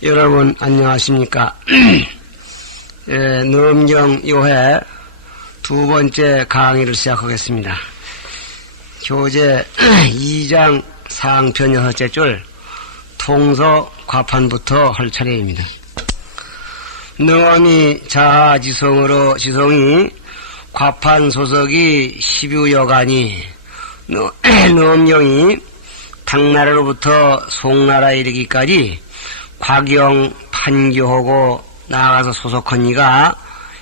여러분 안녕하십니까? 능엄경 요회 두 번째 강의를 시작하겠습니다. 교재 2장 상편 6째 줄 통서 과판부터 할 차례입니다. 능엄이 자지성으로 지성이 과판 소속이 10유여간이 능엄경이 당나라로부터 송나라에 이르기까지 과경 판교하고 나아가서 소속한 이가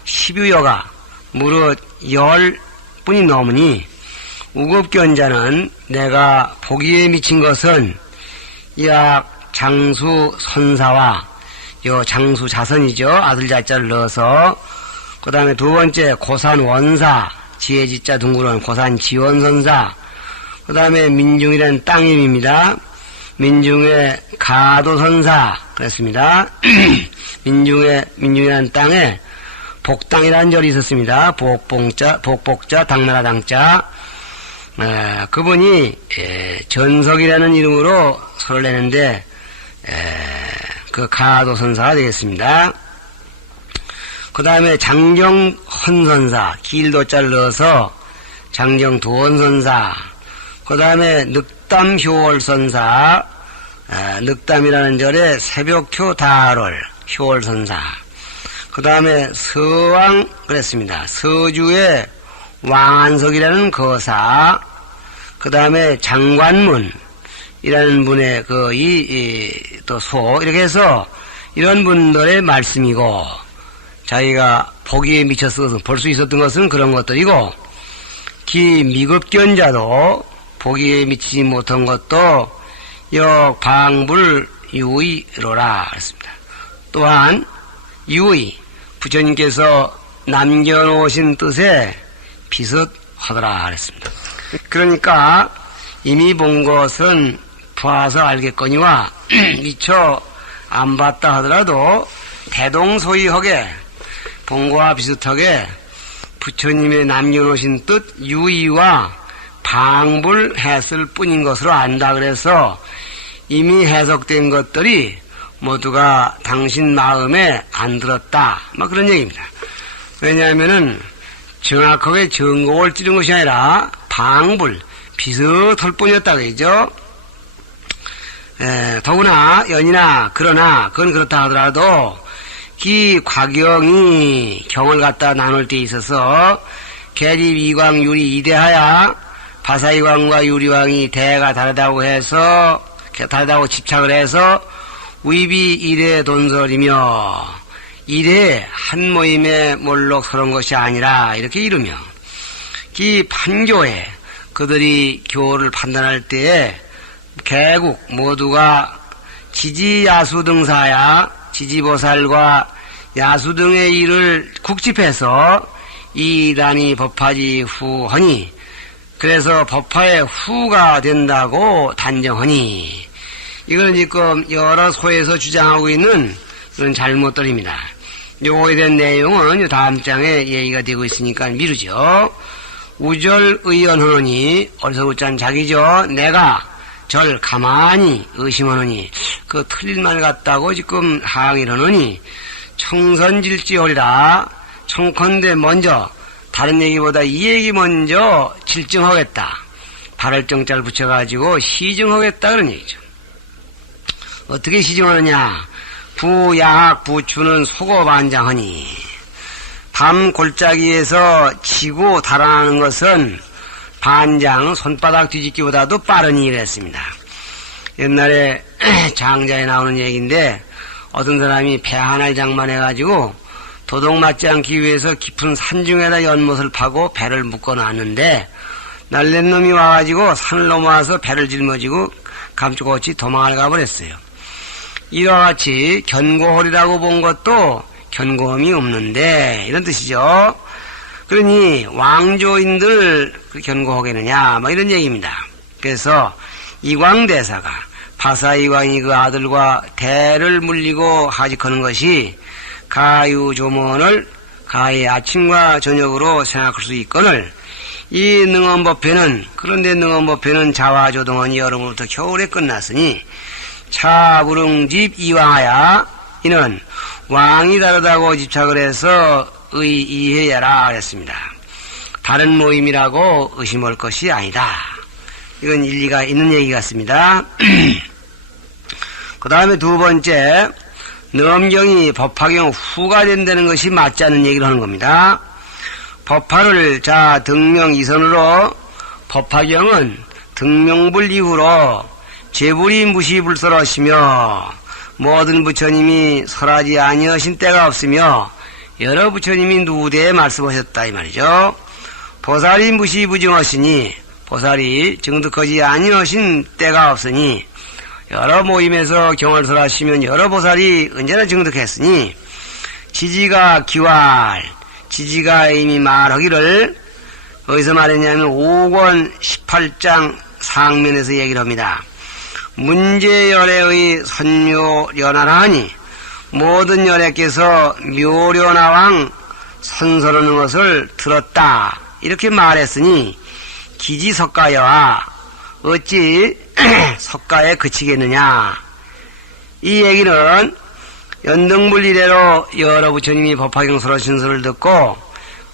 10유여가 무릇 10분이 넘으니 우급견자는 내가 보기에 미친 것은 약 장수 선사와 요 장수 자선이죠. 아들 자자를 넣어서 그 다음에 두 번째 고산 원사 지혜지자 둥그런 고산 지원선사 그 다음에 민중이라는 땅임입니다. 민중의 가도선사 그랬습니다. 민중이라는 땅에 복당이라는 절이 있었습니다. 복복자 당나라 당자 그분이 전석이라는 이름으로 설을 내는데 그 가도선사가 되겠습니다. 그 다음에 장정헌선사 길도자를 넣어서 장정도원선사 그 다음에 늑담효월선사 늑담이라는 절에 새벽효 다를 효월선사 그 다음에 서왕 그랬습니다. 서주의 왕안석이라는 거사 그 다음에 장관문이라는 분의 또 소 이렇게 해서 이런 분들의 말씀이고 자기가 보기에 미쳤어서 볼 수 있었던 것은 그런 것들이고 기 미급견자도 보기에 미치지 못한 것도 역방불 유의로라 했습니다. 또한 유의 부처님께서 남겨놓으신 뜻에 비슷하더라 했습니다. 그러니까 이미 본 것은 봐서 알겠거니와 미처 안 봤다 하더라도 대동소이하게 본 거와 비슷하게 부처님의 남겨놓으신 뜻 유의와 방불했을 뿐인 것으로 안다 그래서 이미 해석된 것들이 모두가 당신 마음에 안 들었다 막 그런 얘기입니다. 왜냐하면은 정확하게 전곡을 찌른 것이 아니라 방불 비슷할 뿐이었다 그러죠. 더구나 연이나 그러나 그건 그렇다 하더라도 기 과경이 경을 갖다 나눌 때 있어서 계집 이광 유리 이대하야 바사이광과 유리왕이 대가 다르다고 집착을 해서 위비 일의 돈설이며 일의 한 모임에 몰록 서른 것이 아니라 이렇게 이르며 기 판교에 그들이 교를 판단할 때에 개국 모두가 지지야수 등사야 지지보살과 야수 등의 일을 국집해서 이단이 법화지 후하니 그래서 법화의 후가 된다고 단정하니 이거는 지금 여러 소에서 주장하고 있는 그런 잘못들입니다. 요거에 대한 내용은 다음 장에 얘기가 되고 있으니까 미루죠. 우절의연하노니 어디서 웃자는 자기죠. 내가 절 가만히 의심하노니 그 틀린 말 같다고 지금 항의를 하노니 청선질지하리라 청컨대 먼저 다른 얘기보다 이 얘기 먼저 질증하겠다. 발을정자를 붙여가지고 시증하겠다 그런 얘기죠. 어떻게 시증하느냐. 부야학 부추는 속어반장하니 밤 골짜기에서 지고 달아나는 것은 반장 손바닥 뒤집기보다도 빠른 일이었습니다. 옛날에 장자에 나오는 얘기인데 어떤 사람이 배 하나를 장만해가지고 도둑 맞지 않기 위해서 깊은 산중에다 연못을 파고 배를 묶어놨는데 날랜 놈이 와가지고 산을 넘어와서 배를 짊어지고 감쪽없이 도망을 가버렸어요. 이와 같이 견고홀이라고 본 것도 견고함이 없는데 이런 뜻이죠. 그러니 왕조인들 그 견고하겠느냐 뭐 이런 얘기입니다. 그래서 이광대사가 바사이광이 그 아들과 대를 물리고 하직하는 것이 가유조문을 가의 아침과 저녁으로 생각할 수 있거늘 이 능엄법회는 그런데 능엄법회는 자화조동원이 여름부터 겨울에 끝났으니 차부릉집 이왕하야 이는 왕이 다르다고 집착을 해서 이해해라 그랬습니다. 다른 모임이라고 의심할 것이 아니다. 이건 일리가 있는 얘기 같습니다. 그 다음에 두 번째, 넘경이 법화경 후가 된다는 것이 맞지 않는 얘기를 하는 겁니다. 법화를 등명 이선으로 법화경은 등명불 이후로 제불이 무시불설하시며 모든 부처님이 설하지 아니하신 때가 없으며 여러 부처님이 누대에 말씀하셨다 이 말이죠. 보살이 무시부증하시니 보살이 증득하지 아니하신 때가 없으니 여러 모임에서 경을 설하시면 여러 보살이 언제나 증득했으니 지지가 기활 지지가 이미 말하기를 어디서 말했냐면 5권 18장 상면에서 얘기를 합니다. 문제열애의 선묘련하라하니 모든 열애께서 묘련하왕 선설하는 것을 들었다 이렇게 말했으니 기지석가여와 어찌 석가에 그치겠느냐. 이 얘기는 연등불 이래로 여러 부처님이 법화경 설하신설을 듣고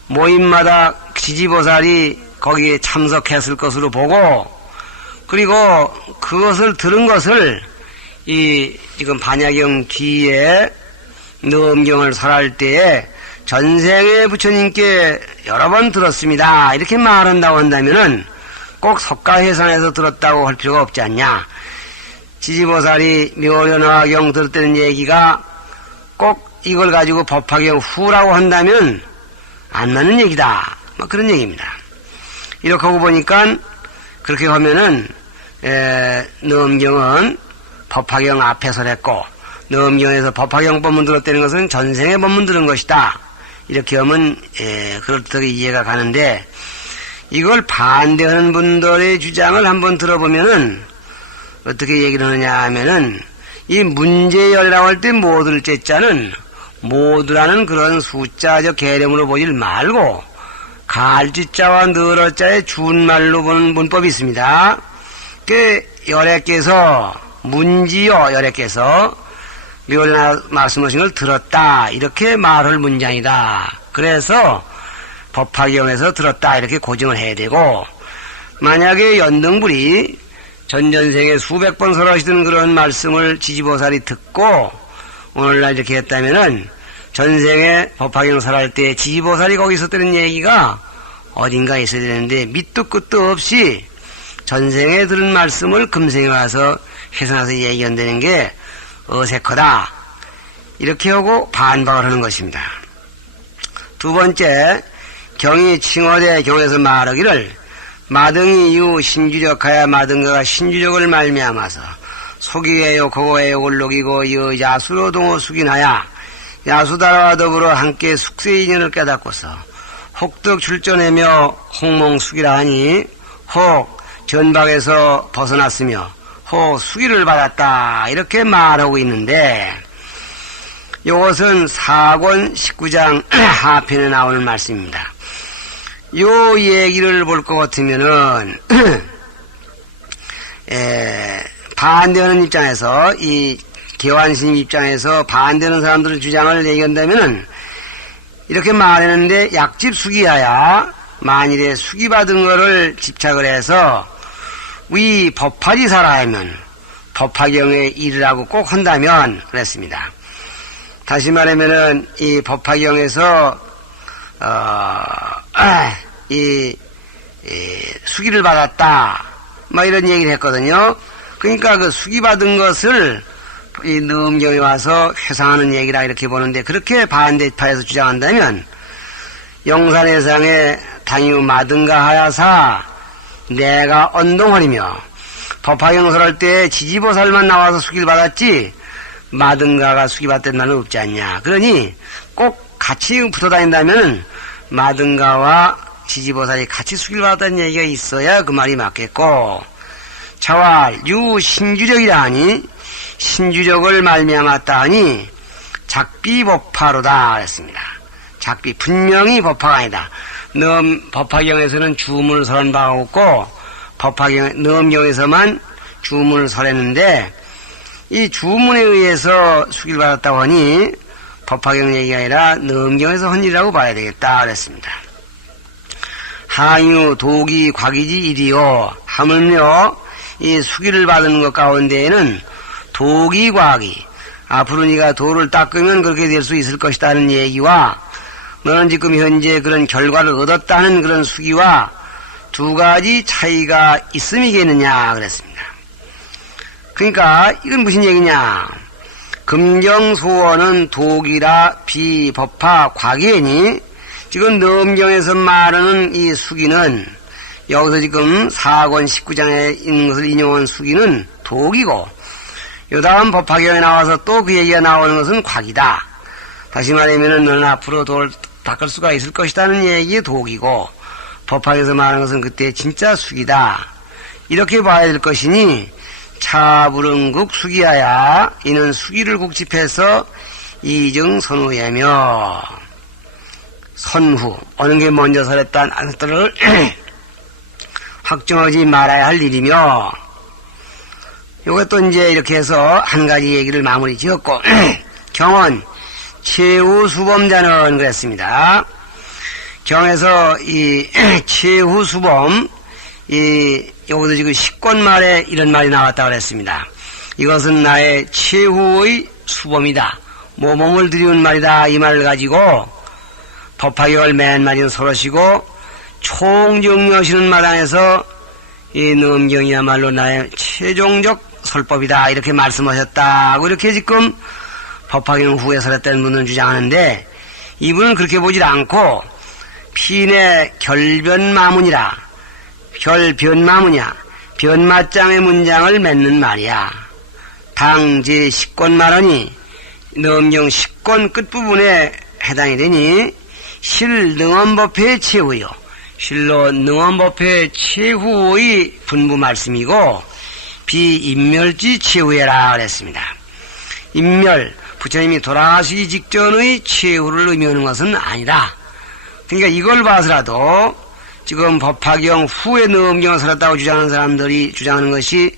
모임마다 지지보살이 거기에 참석했을 것으로 보고 그리고 그것을 들은 것을 지금 반야경 뒤에 넘경을 설할 때에 전생의 부처님께 여러 번 들었습니다. 이렇게 말한다고 한다면은 꼭 석가해산에서 들었다고 할 필요가 없지 않냐. 지지보살이 묘련화경 들었다는 얘기가 꼭 이걸 가지고 법화경 후라고 한다면 안 맞는 얘기다. 그런 얘기입니다. 이렇게 하고 보니까 그렇게 하면은 넘경은 법화경 앞에 설했고 넘경에서 법화경 법문 들었다는 것은 전생의 법문 들은 것이다. 이렇게 하면 그렇게 이해가 가는데 이걸 반대하는 분들의 주장을 한번 들어보면은 어떻게 얘기를 하느냐 하면은 이 문제열이라고 할 때 모두를 째자는 모두라는 그런 숫자적 개념으로 보질 말고 갈지자와 늘어자의 준말로 보는 문법이 있습니다. 그 열애께서 문지요 열애께서 묘련하 말씀하신 걸 들었다 이렇게 말할 문장이다. 그래서 법화경에서 들었다 이렇게 고증을 해야 되고 만약에 연등불이 전전생에 수백 번 설하시던 그런 말씀을 지지보살이 듣고 오늘날 이렇게 했다면은 전생에 법화경 설할 때 지지보살이 거기 있었다는 얘기가 어딘가 있어야 되는데 밑도 끝도 없이 전생에 들은 말씀을 금생에 와서 해석해서 얘기한다는 게 어색하다. 이렇게 하고 반박을 하는 것입니다. 두 번째, 경이 칭어대 경에서 말하기를 마등이 이후 신주력하여 마등가가 신주력을 말미암아서 속이에요 고고에요를 녹이고 야수로 동호 숙인하야 야수다와 더불어 함께 숙세 인연을 깨닫고서 혹덕 출전하며 홍몽숙이라 하니 혹 전박에서 벗어났으며 혹 수기를 받았다 이렇게 말하고 있는데 이것은 4권 19장 하편에 나오는 말씀입니다. 요 얘기를 볼 것 같으면은 반대하는 입장에서 이 개완스님 입장에서 반대하는 사람들의 주장을 얘기한다면은 이렇게 말했는데 약집 수기하야 만일에 수기받은 거를 집착을 해서 위 법화지 살아야면 법화경에 이르라고 꼭 한다면 그랬습니다. 다시 말하면은 이 법화경에서 이 수기를 받았다 뭐 이런 얘기를 했거든요. 그러니까 그 수기받은 것을 이 넘경에 와서 회상하는 얘기라 이렇게 보는데 그렇게 반대파에서 주장한다면 영산해상에 당유 마든가 하야사 내가 언동하리며 법화경설 할 때 지지보살만 나와서 수기를 받았지 마든가가 수기받던 날은 없지 않냐. 그러니 꼭 같이 붙어 다닌다면 마든가와 지지보살이 같이 수기를 받았다는 얘기가 있어야 그 말이 맞겠고 자왈 유 신주력이라 하니 신주력을 말미암았다 하니 작비법화로다 했습니다. 작비 분명히 법화가 아니다. 법화경에서는 주문을 설한 바가 없고 넘경에서만 주문을 설했는데 이 주문에 의해서 수기를 받았다고 하니 법화경 얘기가 아니라 넘경에서 한 일이라고 봐야 되겠다 그랬습니다. 항유 도기 과기지 일이요. 하물며 이 수기를 받은 것 가운데에는 도기 과기, 앞으로 네가 도를 닦으면 그렇게 될 수 있을 것이다는 얘기와 너는 지금 현재 그런 결과를 얻었다는 그런 수기와 두 가지 차이가 있음이겠느냐 그랬습니다. 그러니까 이건 무슨 얘기냐. 금경소원은 도기라 비법화 과기애니 지금 넘경에서 말하는 이 수기는 여기서 지금 4권 19장에 있는 것을 인용한 수기는 도기고 요 다음 법화경에 나와서 또 그 얘기가 나오는 것은 과기다. 다시 말하면 너는 앞으로 도를 닦을 수가 있을 것이다는 얘기의 도기고 법화경에서 말하는 것은 그때 진짜 수기다. 이렇게 봐야 될 것이니 차불응국 수기하야 이는 수기를 국집해서 이정선후야며 선후 어느 게 먼저 설했다는 것들을 확정하지 말아야 할 일이며 요것도 이제 이렇게 해서 한 가지 얘기를 마무리 지었고 경언 최후수범자는 그랬습니다. 경에서 이 최후수범 여기서 지금 10권 말에 이런 말이 나왔다고 그랬습니다. 이것은 나의 최후의 수범이다. 모범을 드리운 말이다. 이 말을 가지고 법화경을 맨 마지막에 서러시고 총정리하시는 마당에서 이 넘경이야말로 나의 최종적 설법이다. 이렇게 말씀하셨다고 이렇게 지금 법화경 후에 설했다는 분은 주장하는데 이분은 그렇게 보질 않고 피내 결변마문이라 결변마문이야. 변마장의 문장을 맺는 말이야. 당 제10권 말하니 넘경 10권 끝부분에 해당이 되니 실능원법회 최후요. 실로 능원법회 최후의 분부 말씀이고 비인멸지 최후해라 그랬습니다. 인멸, 부처님이 돌아가시기 직전의 최후를 의미하는 것은 아니라 그러니까 이걸 봐서라도 지금 법화경 후에 넘경을 설했다고 주장하는 사람들이 주장하는 것이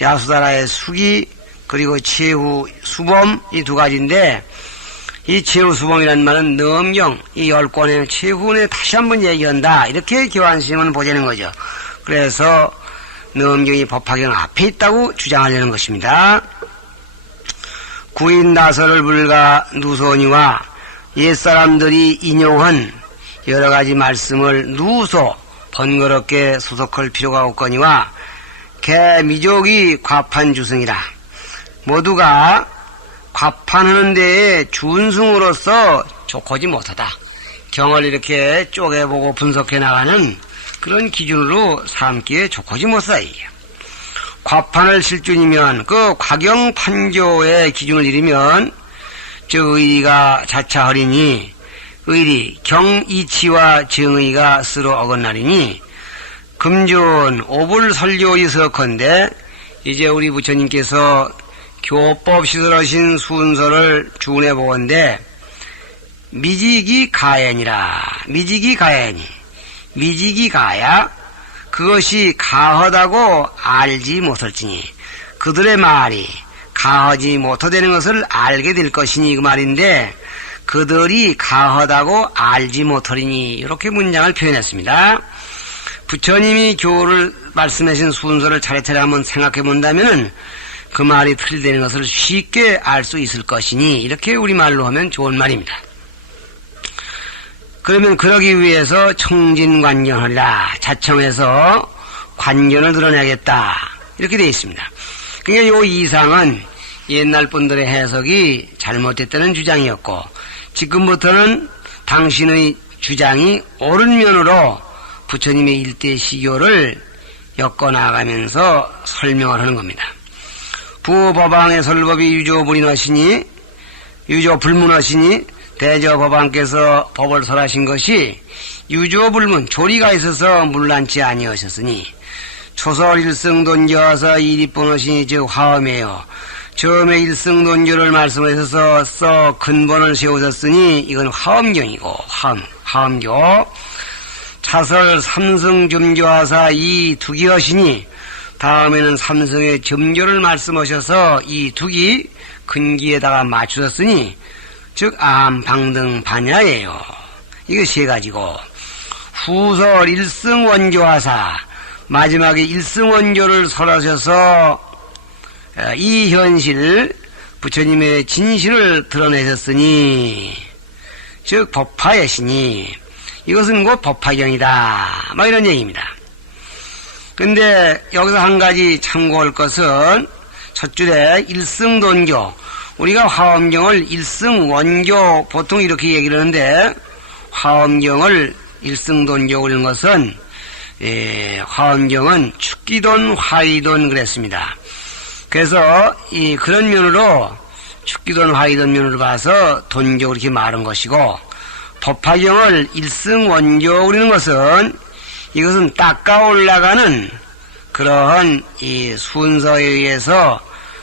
야수다라의 수기 그리고 최후 수범 이 두 가지인데 이 최후 수범이라는 말은 넘경 이 10권의 최후에 다시 한번 얘기한다 이렇게 교환심은 보자는 거죠. 그래서 넘경이 법화경 앞에 있다고 주장하려는 것입니다. 구인다설을 불가 누소니와 옛사람들이 인용한 여러가지 말씀을 누소 번거롭게 소속할 필요가 없거니와 개미족이 과판주승이라 모두가 과판하는 데에 준승으로서 족하지 못하다. 경을 이렇게 쪼개보고 분석해 나가는 그런 기준으로 삼기에 족하지 못사이에요. 과판을 실준이면 그 과경판교의 기준을 잃으면 저 의리가 자차하리니 의리 경이치와 정의가 서로 어긋나리니 금준 오불설교이서컨대 이제 우리 부처님께서 교법 시설하신 순서를 준해 보건대 미직이 가연이라. 미직이 가연이 미직이 가야 그것이 가하다고 알지 못할지니 그들의 말이 가하지 못하다는 것을 알게 될 것이니 그 말인데 그들이 가하다고 알지 못하리니 이렇게 문장을 표현했습니다. 부처님이 교를 말씀하신 순서를 차례차례 한번 생각해 본다면 그 말이 틀리다는 것을 쉽게 알 수 있을 것이니 이렇게 우리말로 하면 좋은 말입니다. 그러면 그러기 위해서 청진관견하리라. 자청해서 관견을 드러내야겠다. 이렇게 되어 있습니다. 그러니까 이 이상은 옛날 분들의 해석이 잘못됐다는 주장이었고 지금부터는 당신의 주장이 옳은 면으로 부처님의 일대 시교를 엮어나가면서 설명을 하는 겁니다. 부법왕의 설법이 유조불인하시니 유조불문하시니 대저법왕께서 법을 설하신 것이 유조불문 조리가 있어서 물란치 아니하셨으니 초설 일승돈교하사 이리뻔하시니 즉 화엄이에요. 처음에 일승돈교를 말씀하셔서 써 근본을 세우셨으니 이건 화엄경이고 화엄교 차설 삼승줌교하사 이 두기하시니 다음에는 삼성의 점교를 말씀하셔서 이 두기 근기에다가 맞추셨으니 즉 암방등 반야예요. 이거 세 가지고 후설 일승원교하사 마지막에 일승원교를 설하셔서 이 현실 부처님의 진실을 드러내셨으니 즉 법화의 신이 이것은 곧 법화경이다 뭐 이런 얘기입니다. 근데 여기서 한 가지 참고할 것은 첫 줄에 일승돈교 우리가 화엄경을 일승원교 보통 이렇게 얘기를 하는데 화엄경을 일승돈교 그런 것은 화엄경은 축기돈 화의돈 그랬습니다. 그래서 그런 면으로 축기돈 화의돈 면으로 봐서 돈교 그렇게 말한 것이고 법화경을 일승원교 그러는 것은 이것은 닦아 올라가는 그러한 이 순서에 의해서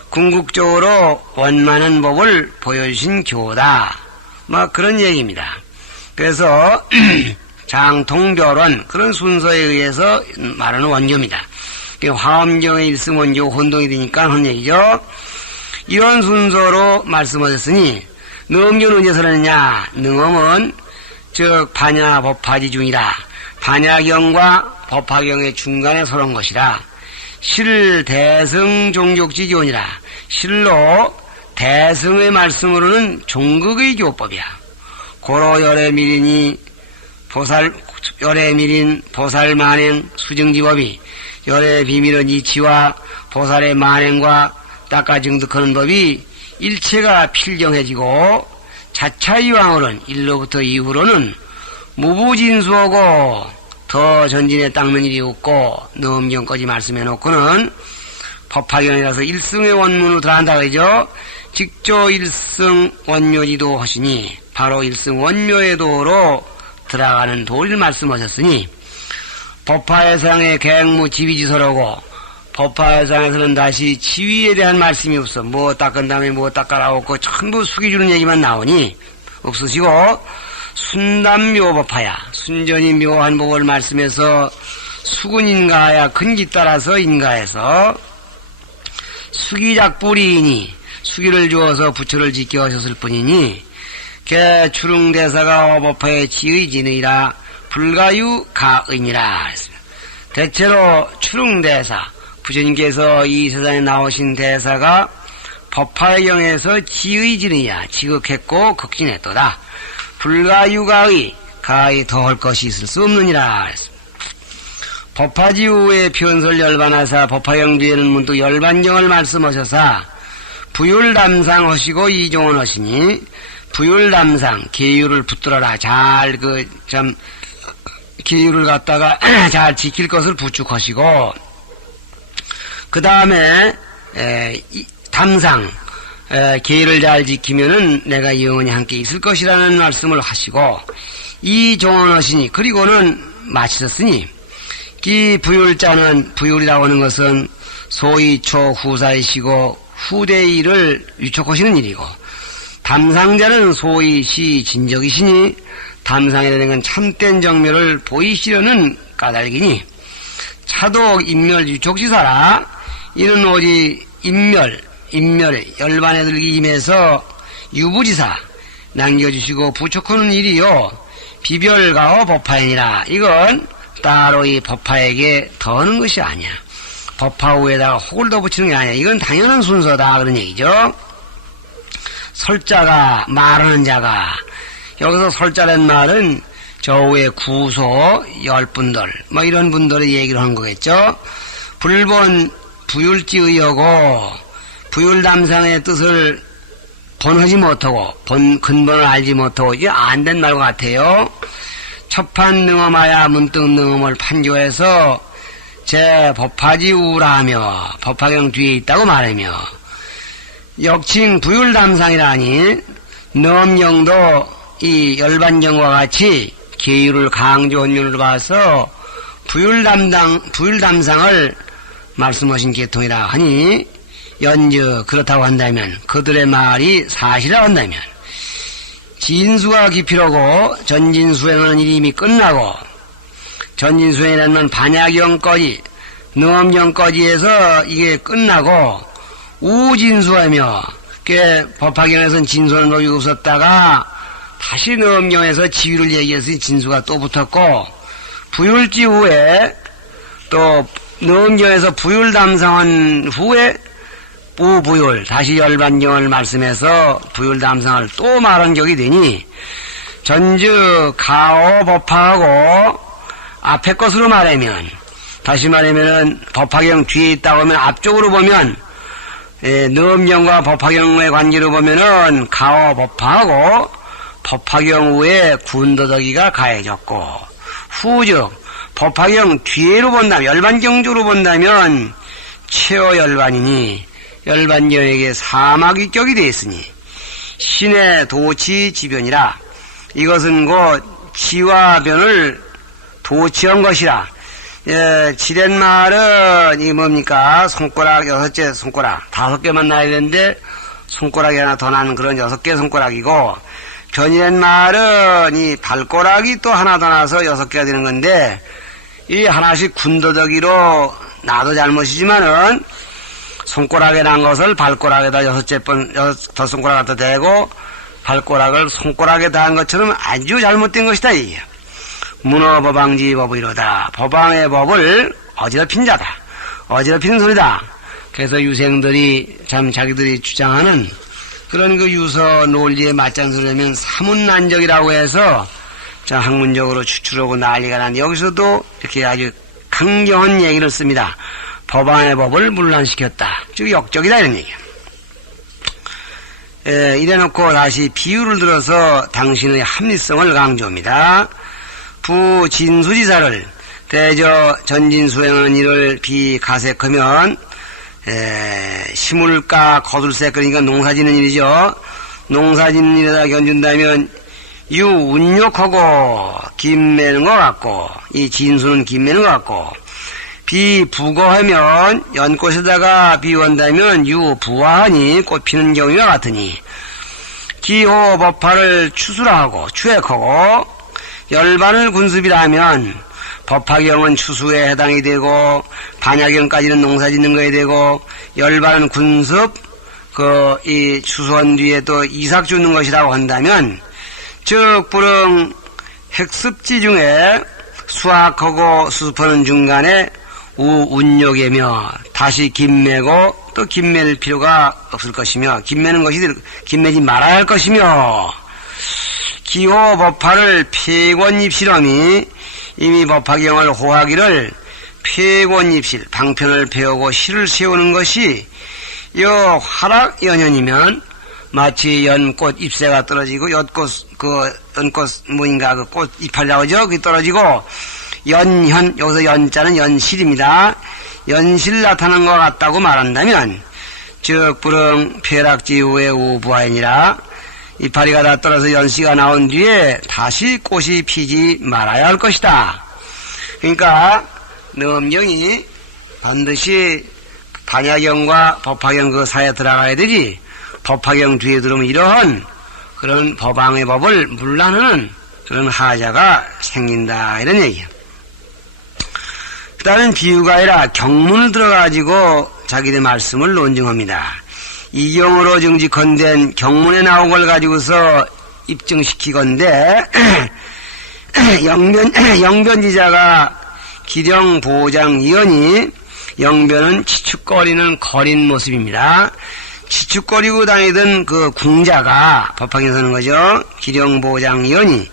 궁극적으로 원만한 법을 보여주신 교다. 뭐 그런 얘기입니다. 그래서 장통별원 그런 순서에 의해서 말하는 원교입니다. 화엄경의 일승원교 혼동이 되니까 하는 얘기죠. 이런 순서로 말씀하셨으니 능엄교는 언제 설하느냐? 능엄은 즉 반야 법화지 중이라 반야경과 법화경의 중간에 서는 것이라 실 대승 종족지교니라 실로 대승의 말씀으로는 종극의 교법이야. 고로 열애밀인이 열애밀인 보살만행 수증지법이 열애비밀은 이치와 보살의 만행과 닦아 증득하는 법이 일체가 필경해지고 자차이왕으로는 일로부터 이후로는 무부진수하고 더 전진에 닦는 일이 없고 넘경까지 말씀해놓고는 법화경이라서 일승의 원문으로 들어간다 그러죠. 직조 일승 원묘지도 하시니 바로 일승 원묘의 도로 들어가는 도리를 말씀하셨으니 법화해상의 객무 지위지서라고 법화해상에서는 다시 지위에 대한 말씀이 없어. 뭐 닦은 다음에 뭐 닦아라 없고 전부 숙이주는 얘기만 나오니 없으시고 순담묘법화야. 순전히 묘한 법을 말씀해서 수군인가야 근기 따라서 인가해서 수기작불이니 수기를 주어서 부처를 지켜 하셨을 뿐이니 개 추릉대사가 어법화의 지의진의라 불가유 가의니라 했습니다. 대체로 추릉대사 부처님께서 이 세상에 나오신 대사가 법화의 경에서 지의진의야 지극했고 극진했도다. 불가유가의 가히 더할 것이 있을 수 없느니라 했습니다. 법화지후에 변설 열반하사 법화경 뒤에는 문득 열반경을 말씀하셔서 부율담상하시고 이종원하시니 부율담상 계율을 붙들어라 잘 계율을 갖다가 잘 지킬 것을 부축하시고 그 다음에 담상 계율을 잘 지키면은 내가 영원히 함께 있을 것이라는 말씀을 하시고 이종원하시니 그리고는 마치셨으니 이 부율자는 부율이라고 하는 것은 소위 초후사이시고 후대의 일을 위촉하시는 일이고 담상자는 소위 시진적이시니 담상이라는 건 참된 정멸을 보이시려는 까닭이니 차독 인멸 위촉지사라 이는 오직 인멸 열반에 들기 임해서 유부지사 남겨주시고 부촉하는 일이요 비별가호 법화이니라. 이건 따로 이 법화에게 더하는 것이 아니야. 법화 후에다가 혹을 더 붙이는 게 아니야. 이건 당연한 순서다 그런 얘기죠. 설자가 말하는 자가 여기서 설자란 말은 저 후에 구소 열분들 뭐 이런 분들의 얘기를 하는 거겠죠. 불본 부율지의하고 부율담상의 뜻을 번하지 못하고 근본을 알지 못하고 이게 안 된 말 같아요. 첫판 능엄하야 문득 능엄을 판조해서 제 법화지우라며 법화경 뒤에 있다고 말하며 역칭 부율담상이라니 능엄경도 이 열반경과 같이 계율을 강조한 면으로 봐서 부율담상을 말씀하신 계통이라 하니 연저 그렇다고 한다면 그들의 말이 사실이라고 한다면 진수가 깊이로고 전진수행하는 일이 이미 끝나고 전진수행이라는 건 반야경까지 능엄정까지해서 이게 끝나고 우진수하며 법화경에서는 진수하는 법이 없었다가 다시 능엄경에서 지위를 얘기해서 진수가 또 붙었고 부율지 후에 또 능엄경에서 부율 담상한 후에 우부율 다시 열반경을 말씀해서 부율 담상을 또 말한 격이 되니 전주 가오 법화하고 앞에 것으로 말하면 다시 말하면은 법화경 뒤에 있다고 하면 앞쪽으로 보면 능엄경과 법화경의 관계로 보면은 가오 법화하고 법화경 후에 군더더기가 가해졌고 후즉 법화경 뒤로 본다면 열반경주로 본다면 최어 열반이니 열반경에게 사막이 격이 되어 있으니 신의 도치 지변이라 이것은 곧 지와 변을 도치한 것이라. 지렛말은 이 뭡니까? 손가락 6개 손가락 5개만 나야 되는데 손가락이 하나 더 나는 그런 6개 손가락이고 변이렛말은 이 발가락이 또 하나 더 나서 6개가 되는 건데 이 하나씩 군더더기로 나도 잘못이지만은 손가락에 난 것을 발가락에다 6 손가락 갖다 대고 발가락을 손가락에 닿은 것처럼 아주 잘못된 것이다 이게. 문어법왕지 법이로다. 법왕의 법을 어지럽힌 자다. 어지럽히는 소리다. 그래서 유생들이 참 자기들이 주장하는 그런 그 유서 논리에 맞장서려면 사문난적이라고 해서 자 학문적으로 추출하고 난리가 난 여기서도 이렇게 아주 강경한 얘기를 씁니다. 법왕의 법을 문란시켰다. 즉 역적이다 이런 얘기야. 이래놓고 다시 비유를 들어서 당신의 합리성을 강조합니다. 부진수지사를 대저 전진수행하는 일을 비가색하면 시물가 거둘색 그러니까 농사짓는 일이죠. 농사짓는 일에다 견준다면 유운욕하고 김매는 것 같고 이 진수는 김매는 것 같고 비부거하면 연꽃에다가 비원다면 유부화하니 꽃피는 경우와 같으니 기호법화를 추수하고 추액하고 열반을 군습이라면 법화경은 추수에 해당이 되고 반야경까지는 농사짓는 거에 되고 열반은 군습 이 추수한 뒤에 또 이삭 주는 것이라고 한다면 즉 불응 핵습지 중에 수확하고 수습하는 중간에 우운욕이며 다시 김매고 또 김매일 필요가 없을 것이며 김매는 것이 김매지 말아야 할 것이며 기호 법화를 폐권입실함이 이미 법화경을 호하기를 폐권입실 방편을 배우고 실을 세우는 것이 여 화락연연이면 마치 연꽃 잎새가 떨어지고 연꽃 뭐인가 그 꽃 잎알 나오죠. 그게 떨어지고 연현 여기서 연자는 연실입니다. 연실 나타난 것 같다고 말한다면 즉 불응 폐락지 후에 우부하이니라 이파리가 다 떨어져 연씨가 나온 뒤에 다시 꽃이 피지 말아야 할 것이다. 그러니까 능엄경이 반드시 반야경과 법화경 그 사이에 들어가야 되지 법화경 뒤에 들어오면 이러한 그런 법왕의 법을 문란하는 그런 하자가 생긴다 이런 얘기야. 그 다음엔 비유가 아니라 경문을 들어가지고 자기들 말씀을 논증합니다. 이경으로 증직헌된 경문에 나온 걸 가지고서 입증시키건대 영변지자가 기령보장이언이 영변은 치축거리는 거린 모습입니다. 치축거리고 다니던 그 궁자가 법화경에 서는 거죠. 기령보장이언이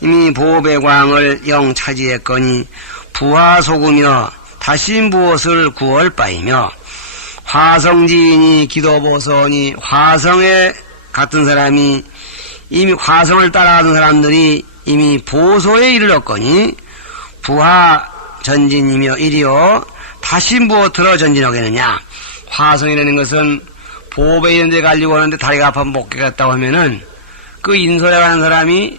이미 보배광을 영 차지했거니 부하소구며 다시 무엇을 구할 바이며 화성지인이 기도보선이 화성에 같은 사람이 이미 화성을 따라가던 사람들이 이미 보소에 이르렀거니 부하 전진이며 이리요 다시 무엇으로 전진하겠느냐. 화성이라는 것은 보배 이런 데 가려고 하는데 다리가 아파 못 가겠다고 하면은 그 인솔에 가는 사람이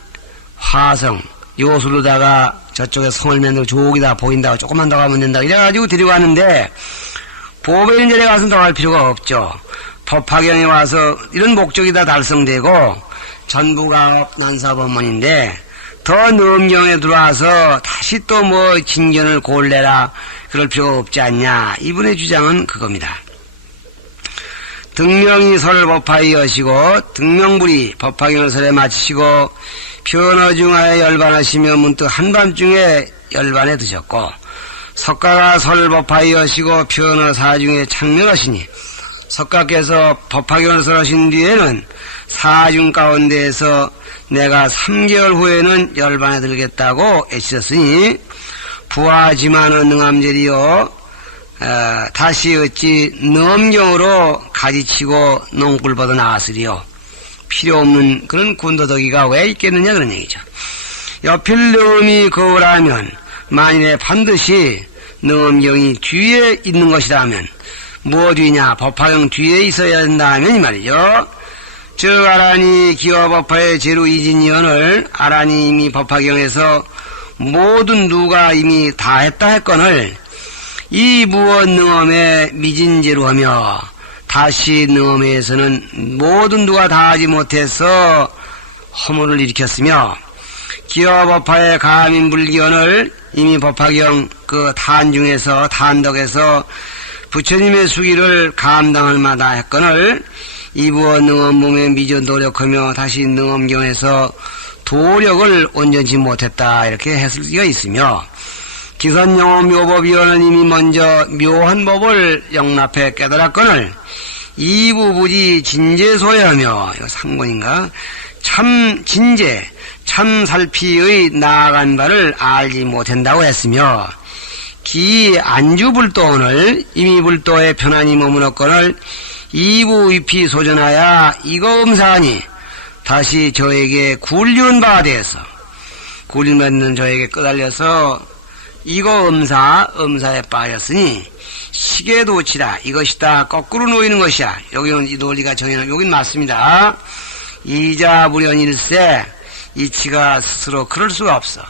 화성 요술로다가 저쪽에 성을 만들고 저기다 보인다고 조금만 더 가면 된다 이래가지고 데리고 가는데 보배 이런 데 가서는 더 갈 필요가 없죠. 법화경에 와서 이런 목적이 다 달성되고 전부가 난사법문인데 더 능엄경에 들어와서 다시 또 뭐 진견을 골래라 그럴 필요가 없지 않냐. 이분의 주장은 그겁니다. 등명이 설을 법화이여시고 등명불이 법화경을 설에 마치시고 변어중하에 열반하시며 문득 한밤중에 열반에 드셨고 석가가 설을 법화이여시고 변어사중에 창명하시니 석가께서 법화경을 설하신 뒤에는 사중 가운데에서 내가 3개월 후에는 열반에 들겠다고 애쓰셨으니 부하지만은 능암제리요 다시 어찌 넘경으로 가지치고 농굴보다 나왔으리요. 필요 없는 그런 군더더기가 왜 있겠느냐 그런 얘기죠. 여필 능음이 거우라면 만일에 반드시 능음경이 뒤에 있는 것이라면 무엇 뒤냐 법화경 뒤에 있어야 된다면 이 말이죠. 즉 아라니 기와법화의 제루 이진이언을 아라니 이미 법화경에서 모든 누가 이미 다 했다 했거늘 이 무엇 능엄에 미진제로 하며 다시 능엄에서는 모든 누가 다 하지 못해서 허물을 일으켰으며 기와법화의 가민불기언을 이미 법화경 그 탄중에서 탄덕에서 부처님의 수기를 감당할 마다 했거늘 이 무엇 능엄 몸에 미져 노력하며 다시 능엄경에서 도력을 온전치 못했다 이렇게 했을 수가 있으며 기선영어 묘법위원은 이미 먼저 묘한 법을 영납해 깨달았거늘 이부부지 진제소야하며 이거 3권인가 참 진제 참 살피의 나아간 바를 알지 못한다고 했으며 기 안주불도원을 이미 불도에 편안히 머물렀거늘 이부위피 소전하여 이거 음사하니 다시 저에게 굴륜바가 되어서 굴륜받는 저에게 끄달려서 이거 음사에 빠졌으니 시계도치라 이것이다 거꾸로 놓이는 것이야. 여기는 이 논리가 정해놓은 여긴 맞습니다. 이자불연일세 이치가 스스로 그럴 수가 없어.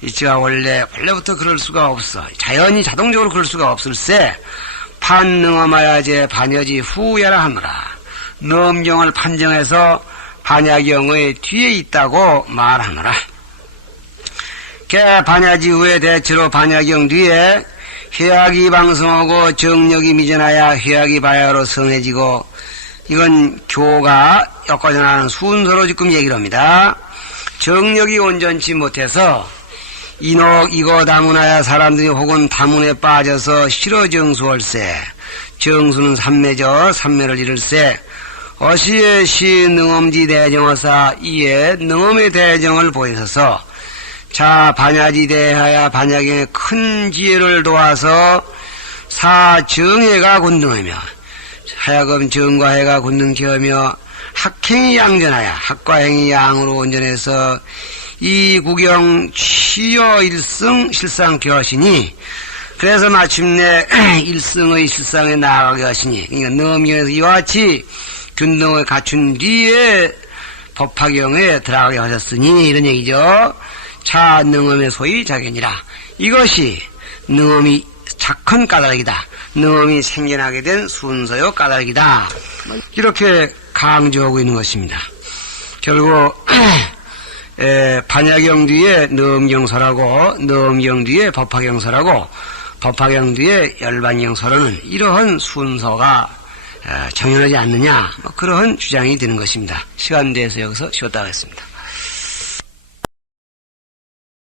이치가 원래부터 그럴 수가 없어. 자연히 자동적으로 그럴 수가 없을세 판능엄하야제 반여지 후야라 하노라. 넘경을 판정해서 반야경의 뒤에 있다고 말하노라. 반야지 후에 대체로 반야경 뒤에 회학이 방성하고 정력이 미전하여 회학이 바야로 성해지고 이건 교가 엮어져나가는 순서로 지금 얘기를 합니다. 정력이 온전치 못해서 이거 다문하여 사람들이 혹은 다문에 빠져서 실어정수할세 정수는 삼매죠. 삼매를 이룰세 어시에 시 능엄지 대정어사 이에 능엄의 대정을 보이셔서 자 반야지 대하여 반야경의 큰 지혜를 도와서 사정해가 군등하며 하여금 정과 해가 군등케 하며 학행이 양전하여 학과 행이 양으로 온전해서 이 구경 취여 일승 실상케 하시니 그래서 마침내 일승의 실상에 나아가게 하시니 그러니까 넘경에서 이와 같이 균등을 갖춘 뒤에 법화경에 들어가게 하셨으니 이런 얘기죠. 차 능엄의 소위 자견이라. 이것이 능엄이 착한 까닭이다. 능엄이 생겨나게 된 순서요 까닭이다. 이렇게 강조하고 있는 것입니다. 결국 반야경 뒤에 능엄경설하고 능엄경 뒤에 법화경설하고 법화경 뒤에 열반경설하는 이러한 순서가 정연하지 않느냐 그러한 주장이 되는 것입니다. 시간 내에서 여기서 쉬었다 하겠습니다.